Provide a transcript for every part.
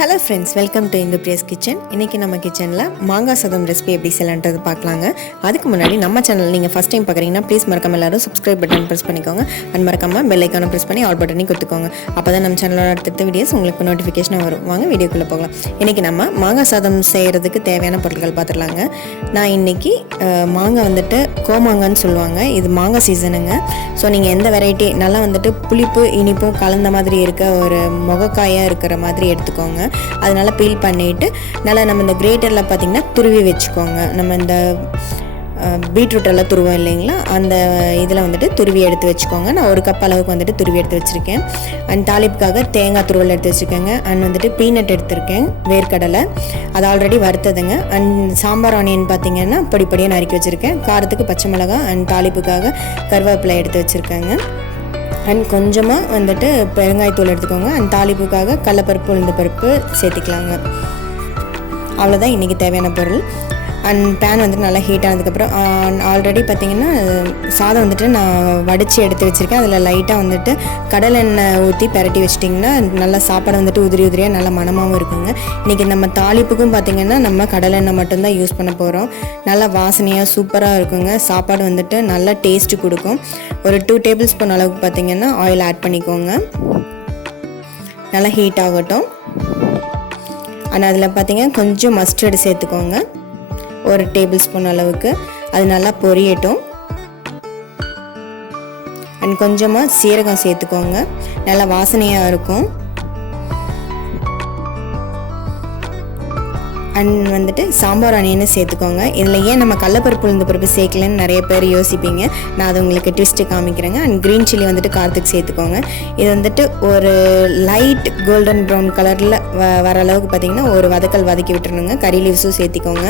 Hello friends, welcome to indhupriya's kitchen. இன்றைக்கி நம்ம கிச்சனில் மாங்காய் சாதம் ரெசிபி எப்படி செய்யலான்றது பார்க்கலாங்க. அதுக்கு முன்னாடி நம்ம சேனல் நீங்கள் ஃபஸ்ட் டைம் பார்க்குறீங்கன்னா ப்ளீஸ் மறக்காம எல்லாரும் சப்ஸ்கிரைப் பட்டன் ப்ரெஸ் பண்ணிக்கோங்க. அண்ட் மறக்காமல் பெல் ஐக்கானை ப்ரெஸ் பண்ணி ஆல் பட்டனையும் கொடுத்துக்கோங்க. அப்போ தான் நம்ம சேனலோட அடுத்த வீடியோஸ் உங்களுக்கு நோட்டிஃபிகேஷனாக வரும். வாங்க வீடியோக்குள்ளே போகலாம். இன்றைக்கி நம்ம மாங்காய் சாதம் செய்கிறதுக்கு தேவையான பொருட்கள் பார்த்துடலாங்க. நான் இன்றைக்கி மாங்காய் வந்துட்டு கோமாங்கான்னு சொல்லுவாங்க. இது மாங்காய் சீசனுங்க. ஸோ நீங்கள் எந்த வெரைட்டி நல்லா வந்துட்டு புளிப்பு இனிப்பும் கலந்த மாதிரி இருக்க ஒரு முகக்காயாக இருக்கிற மாதிரி எடுத்துக்கோங்க. அதனால் பீல் பண்ணிவிட்டு நல்லா நம்ம இந்த கிரேட்டரில் பார்த்திங்கன்னா துருவி வச்சுக்கோங்க. நம்ம இந்த பீட்ரூட்டெல்லாம் துருவோம் இல்லைங்களா, அந்த இதில் வந்துட்டு துருவி எடுத்து வச்சுக்கோங்க. நான் ஒரு கப் அளவுக்கு வந்துட்டு துருவி எடுத்து வச்சுருக்கேன். அண்ட் தாளிப்புக்காக தேங்காய் துருவல் எடுத்து வச்சுருக்கேங்க. அண்ட் வந்துட்டு பீனட் எடுத்திருக்கேன், வேர்க்கடலை, அது ஆல்ரெடி வறுத்ததுங்க. அண்ட் சாம்பார் ஆனியன் பார்த்திங்கன்னா பொடிப்படியாக நறுக்கி வச்சுருக்கேன். காரத்துக்கு பச்சை மிளகாய், அண்ட் தாளிப்புக்காக கருவேப்பிலை எடுத்து வச்சுருக்கேங்க. அண்ட் கொஞ்சமாக வந்துட்டு பெருங்காயத்தூள் எடுத்துக்கோங்க. அண்ட் தாளிப்புக்காக கடலைப்பருப்பு உளுந்து பருப்பு சேர்த்திக்கலாங்க. அவ்வளோதான் இன்றைக்கி தேவையான பொருள். அண்ட் பேன் வந்துட்டு நல்லா ஹீட் ஆனதுக்கப்புறம் ஆல்ரெடி பார்த்திங்கன்னா சாதம் வந்துட்டு நான் வடித்து எடுத்து வச்சுருக்கேன். அதில் லைட்டாக வந்துட்டு கடலெண்ணெய் ஊற்றி பரட்டி வச்சிட்டிங்கன்னா நல்லா சாப்பாடு வந்துட்டு உதிரி உதிரியாக நல்லா மணமாகவும் இருக்குங்க. இன்றைக்கி நம்ம தாளிப்புக்கும் பார்த்திங்கன்னா நம்ம கடலெண்ணெய் மட்டும்தான் யூஸ் பண்ண போகிறோம். நல்லா வாசனையாக சூப்பராக இருக்குங்க. சாப்பாடு வந்துட்டு நல்லா டேஸ்ட்டு கொடுக்கும். ஒரு 2 டேபிள் ஸ்பூன் அளவுக்கு பார்த்திங்கன்னா ஆயில் ஆட் பண்ணிக்கோங்க. நல்லா ஹீட் ஆகட்டும். ஆனால் அதில் பார்த்திங்கன்னா கொஞ்சம் மஸ்டர்டு சேர்த்துக்கோங்க, ஒரு டேபிள் ஸ்பூன் அளவுக்கு. அது நல்லா பொரியட்டும். அண்ட் கொஞ்சமாக சீரகம் சேர்த்துக்கோங்க, நல்லா வாசனையாக இருக்கும். அண்ட் வந்துட்டு சாம்பார் ஆனியன்னு சேர்த்துக்கோங்க. இதில் ஏன் நம்ம கடலைப்பருப்பு உளுந்து பருப்பு சேர்க்கலன்னு நிறைய பேர் யோசிப்பீங்க. நான் அது உங்களுக்கு ட்விஸ்ட்டு காமிக்கிறேங்க. அண்ட் க்ரீன் சில்லி வந்துட்டு காரத்துக்கு சேர்த்துக்கோங்க. இது வந்துட்டு ஒரு லைட் கோல்டன் ப்ரௌன் கலரில் வர அளவுக்கு பார்த்திங்கன்னா ஒரு வதக்கி விட்டுருணுங்க. கறி லீவ்ஸும் சேர்த்திக்கோங்க.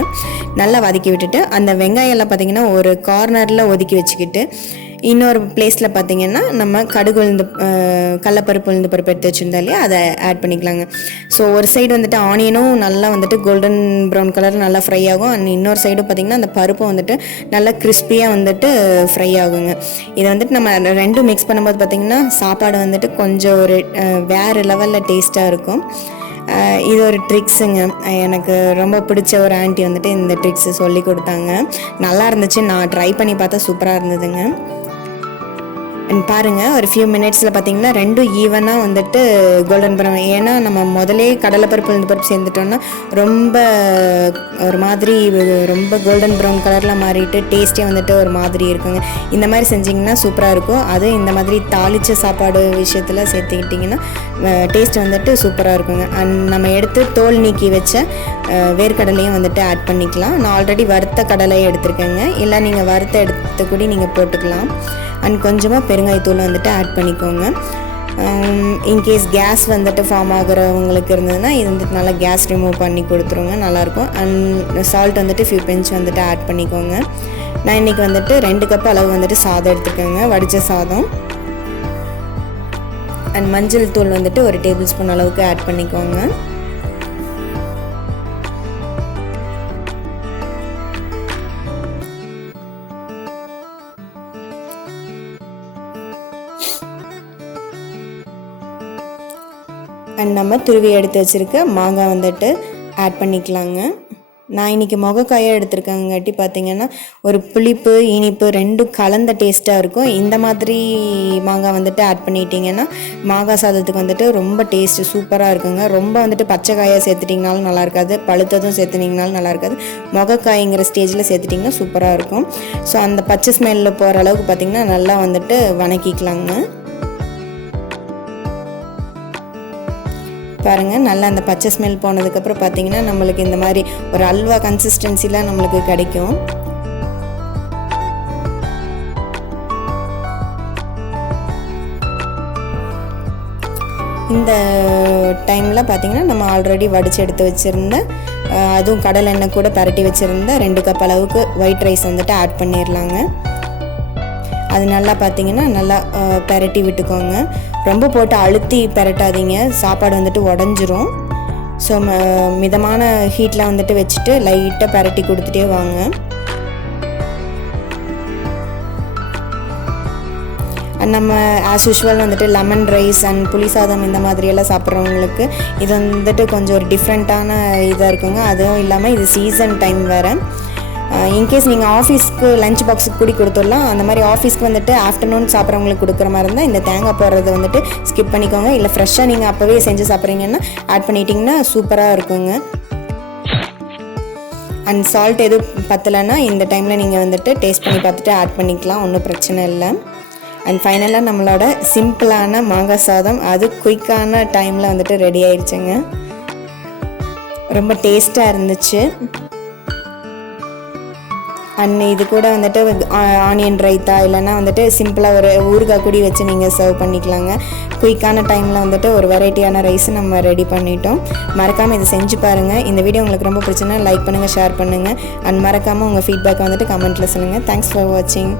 நல்லா வதக்கி விட்டுட்டு அந்த வெங்காயம்லாம் பார்த்திங்கன்னா ஒரு கார்னரில் ஒதுக்கி வச்சுக்கிட்டு இன்னொரு பிளேஸில் பார்த்திங்கன்னா நம்ம கடுகு உளுந்து கடலைப்பருப்பு உளுந்து பருப்பு எடுத்து வச்சுருந்தா இல்லையா, அதை ஆட் பண்ணிக்கலாங்க. ஸோ ஒரு சைடு வந்துட்டு ஆனியனும் நல்லா வந்துட்டு கோல்டன் ப்ரௌன் கலர் நல்லா ஃப்ரை ஆகும். அண்ட் இன்னொரு சைடு பார்த்திங்கன்னா அந்த பருப்பு வந்துட்டு நல்லா கிறிஸ்பியாக வந்துட்டு ஃப்ரை ஆகுங்க. இதை வந்துட்டு நம்ம ரெண்டும் மிக்ஸ் பண்ணும்போது பார்த்திங்கன்னா சாப்பாடு வந்துட்டு கொஞ்சம் ஒரு வேறு லெவலில் டேஸ்ட்டாக இருக்கும். இது ஒரு ட்ரிக்ஸுங்க. எனக்கு ரொம்ப பிடிச்ச ஒரு ஆண்டி வந்துட்டு இந்த ட்ரிக்ஸு சொல்லி கொடுத்தாங்க. நல்லா இருந்துச்சு. நான் ட்ரை பண்ணி பார்த்தா சூப்பராக இருந்ததுங்க. அண்ட் பாருங்கள், ஒரு ஃபியூ மினிட்ஸில் பார்த்திங்கன்னா ரெண்டும் ஈவனாக வந்துட்டு கோல்டன் ப்ரௌன். ஏன்னா நம்ம முதலே கடலைப்பருப்பு உளுந்து பருப்பு சேர்ந்துட்டோன்னா ரொம்ப ஒரு மாதிரி ரொம்ப கோல்டன் ப்ரௌன் கலரில் மாறிட்டு டேஸ்ட்டே வந்துட்டு ஒரு மாதிரி இருக்குங்க. இந்த மாதிரி செஞ்சிங்கன்னா சூப்பராக இருக்கும். அது இந்த மாதிரி தாளித்த சாப்பாடு விஷயத்தில் சேர்த்துக்கிட்டிங்கன்னா டேஸ்ட் வந்துட்டு சூப்பராக இருக்குங்க. அண்ட் நம்ம எடுத்து தோல் நீக்கி வச்ச வேர்க்கடலையும் வந்துட்டு ஆட் பண்ணிக்கலாம். நான் ஆல்ரெடி வறுத்த கடலையை எடுத்திருக்கேங்க. இல்லை நீங்கள் வறுத்த எடுத்த கூட நீங்கள் போட்டுக்கலாம். அண்ட் கொஞ்சமாக பெருங்காயத்தூள் வந்துட்டு ஆட் பண்ணிக்கோங்க. இன்கேஸ் கேஸ் வந்துட்டு ஃபார்ம் ஆகிறவங்களுக்கு இருந்ததுன்னா இது வந்துட்டு நல்லா கேஸ் ரிமூவ் பண்ணி கொடுத்துருங்க, நல்லாயிருக்கும். அண்ட் சால்ட் வந்துட்டு ஃபியூ பிஞ்ச் வந்துட்டு ஆட் பண்ணிக்கோங்க. நான் இன்றைக்கி வந்துட்டு 2 கப் அளவு வந்துட்டு சாதம் எடுத்துக்கோங்க, வடித்த சாதம். அண்ட் மஞ்சள் தூள் வந்துட்டு ஒரு டேபிள் ஸ்பூன் அளவுக்கு ஆட் பண்ணிக்கோங்க. அண்ட் நம்ம துருவி எடுத்து வச்சுருக்க மாங்காய் வந்துட்டு ஆட் பண்ணிக்கலாங்க. நான் இன்றைக்கி முகக்காயாக எடுத்துருக்கங்காட்டி பார்த்திங்கன்னா ஒரு புளிப்பு இனிப்பு ரெண்டும் கலந்த டேஸ்ட்டாக இருக்கும். இந்த மாதிரி மாங்காய் வந்துட்டு ஆட் பண்ணிட்டிங்கன்னா மாங்காய் சாதத்துக்கு வந்துட்டு ரொம்ப டேஸ்ட்டு சூப்பராக இருக்குங்க. ரொம்ப வந்துட்டு பச்சை காயாக சேர்த்துட்டிங்கனாலும் நல்லா இருக்காது, பழுத்ததும் சேர்த்துனிங்கனாலும் நல்லா இருக்காது. முகக்காய்ங்கிற ஸ்டேஜில் சேர்த்துட்டிங்கன்னா சூப்பராக இருக்கும். ஸோ அந்த பச்சை ஸ்மெல்லில் போகிற அளவுக்கு பார்த்திங்கன்னா நல்லா வந்துட்டு வணக்கிக்கலாங்க. பாருங்கள், நல்லா அந்த பச்சை ஸ்மெல் போனதுக்கப்புறம் பார்த்திங்கன்னா நம்மளுக்கு இந்த மாதிரி ஒரு அல்வா கன்சிஸ்டன்சிலாம் நம்மளுக்கு கிடைக்கும். இந்த டைமில் பார்த்திங்கன்னா நம்ம ஆல்ரெடி வடித்து எடுத்து வச்சுருந்த அதுவும் கடலை எண்ணெய் கூட பரட்டி வச்சுருந்த 2 கப் அளவுக்கு ஒயிட் ரைஸ் வந்துட்டு ஆட் பண்ணிடலாங்க. அது நல்லா பார்த்திங்கன்னா நல்லா பெரட்டி விட்டுக்கோங்க. ரொம்ப போட்டு அழுத்தி பெரட்டாதீங்க, சாப்பாடு வந்துட்டு உடஞ்சிரும். ஸோ மிதமான ஹீட்டில் வந்துட்டு வச்சுட்டு லைட்டாக பெரட்டி கொடுத்துட்டே வாங்க. நம்ம ஆஸ் யூஷுவல் வந்துட்டு லெமன் ரைஸ் அண்ட் புளி சாதம் இந்த மாதிரியெல்லாம் சாப்பிட்றவங்களுக்கு இது வந்துட்டு கொஞ்சம் ஒரு டிஃப்ரெண்ட்டான இதாக இருக்குங்க. அதுவும் இல்லாமல் இது சீசன் டைம் வேறு. இன்கேஸ் நீங்கள் ஆஃபீஸ்க்கு லஞ்ச் பாக்ஸுக்கு கூடி கொடுத்துடலாம். அந்த மாதிரி ஆஃபீஸ்க்கு வந்துட்டு ஆஃப்டர்நூன் சாப்பிட்றவங்களுக்கு கொடுக்குற மாதிரி இருந்தால் இந்த தேங்காய் போடுறது வந்துட்டு ஸ்கிப் பண்ணிக்கோங்க. இல்லை ஃப்ரெஷ்ஷாக நீங்கள் அப்போவே செஞ்சு சாப்பிட்றீங்கன்னா ஆட் பண்ணிட்டிங்கன்னா சூப்பராக இருக்குங்க. அண்ட் சால்ட் எதுவும் பத்தலைன்னா இந்த டைமில் நீங்கள் வந்துட்டு டேஸ்ட் பண்ணி பார்த்துட்டு ஆட் பண்ணிக்கலாம், ஒன்றும் பிரச்சனை இல்லை. அண்ட் ஃபைனலாக நம்மளோட சிம்பிளான மாங்காய் சாதம் அது குயிக்கான டைமில் வந்துட்டு ரெடி ஆயிடுச்சுங்க. ரொம்ப டேஸ்ட்டாக இருந்துச்சு. அண்ட் இது கூட வந்துட்டு ஆனியன் ரைத்தா இல்லைன்னா வந்துட்டு சிம்பிளாக ஒரு ஊறுகாய் கூடி வச்சு நீங்கள் சர்வ் பண்ணிக்கலாங்க. குயிக்கான டைமில் வந்துட்டு ஒரு வெரைட்டியான ரைஸ் நம்ம ரெடி பண்ணிட்டோம். மறக்காமல் இதை செஞ்சு பாருங்கள். இந்த வீடியோ உங்களுக்கு ரொம்ப பிடிச்சுன்னா லைக் பண்ணுங்கள், ஷேர் பண்ணுங்கள். அண்ட் மறக்காமல் உங்கள் ஃபீட்பேக் வந்துட்டு கமெண்ட்டில் சொல்லுங்கள். தேங்க்ஸ் ஃபார் வாட்சிங்.